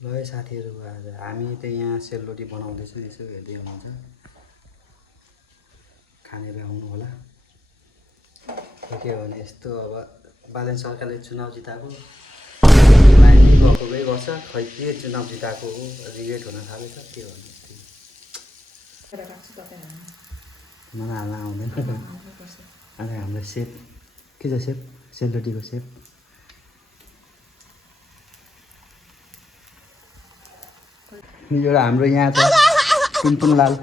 ल है साथीहरू आज हामी त यहाँ सेलरोटी बनाउँदैछौँ यसो हेर्दै हुनुहुन्छ खाने आउनु होला के हो भने यस्तो अब बालन सरकारले चुनाव जिताएको लाइन गएको गई गर्छ खै के चुनाव जिताएको हो रिग्रेट हुन थालेछ के हो मलाई हाल्न आउँदैन अनि हाम्रो सेप के छ सेप सेलरोटीको सेप एउटा हाम्रो यहाँ छ टुनटुन लाल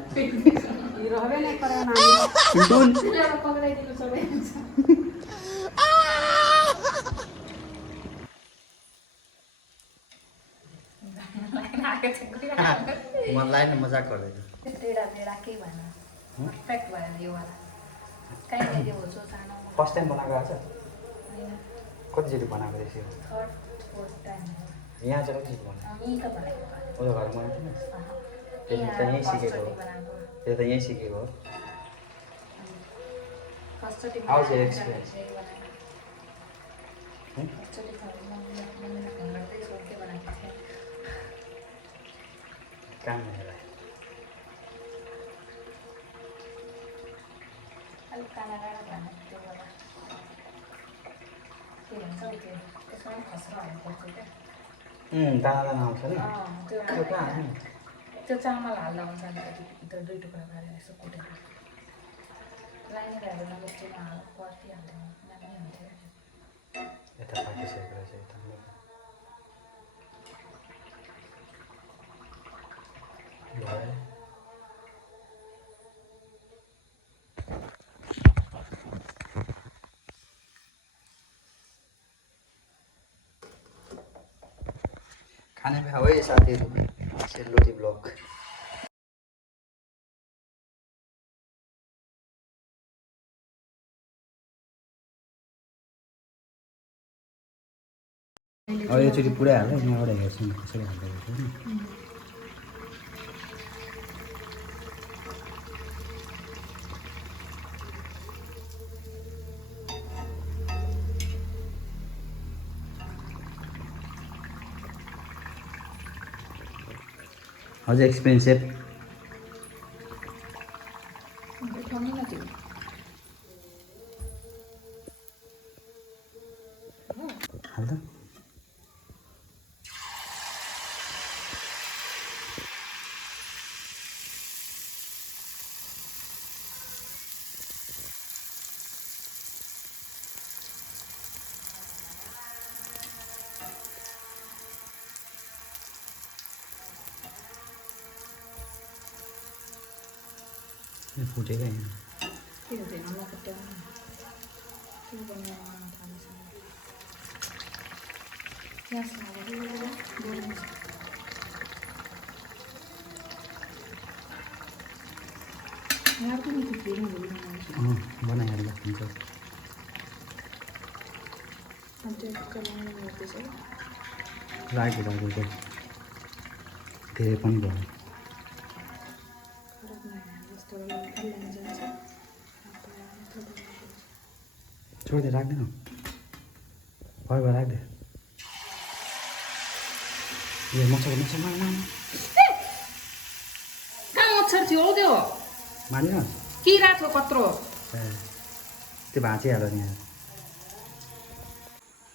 टुनटुन मलाई नि मजाक गर्दैन फर्स्ट टाइम बनाएको आएको छ कतिचोटि बनाएको रहेछ यहाँ चाहिँ कतिचोटि बनाएको उयो घरमा बनाएको थिएन त्यो त यहीँ सिकेको हो त्यो त यहीँ सिकेको हो आउँछ एक्सपिरियन्स काम हेर दाना दाना आउँछ नि त्यो चामल हाल्दा हुन्छ अलिकति त्यो दुई टुक्रा गरेर यसो कुटेर लाइनै भएर नबस्टिमा पर्खिहाल्दैन दामी हुन्थ्यो यता पाकिसकेको रहेछ यता भयो खाने भए हो है साथीहरू सेलरोटी ब्लग अब योचोटि पुरै हाल्छ यहाँबाट हेर्छौँ कसरी हाल्दै रहेछ नि हजुर एक्सपेन्सिभ हाल्दा फुटेको होइन बनाइहाल्दा हुन्छ लाग्यो धेरै पनि भयो छोडिदिएर राख्दैन भयो राख्दै ए मच्छर कहाँ मच्छर थियो हौ त्यो मान्यो किरा थियो कत्रो त्यो भाँचिहाल्यो नि यहाँ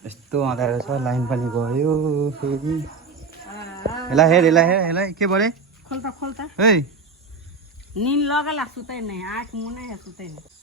यस्तो अँध्यारो छ लाइन पनि गयो फेरि यसलाई के बोले खोल्ता है निन लगाला सुतै नै आँख मुनै सुतै नै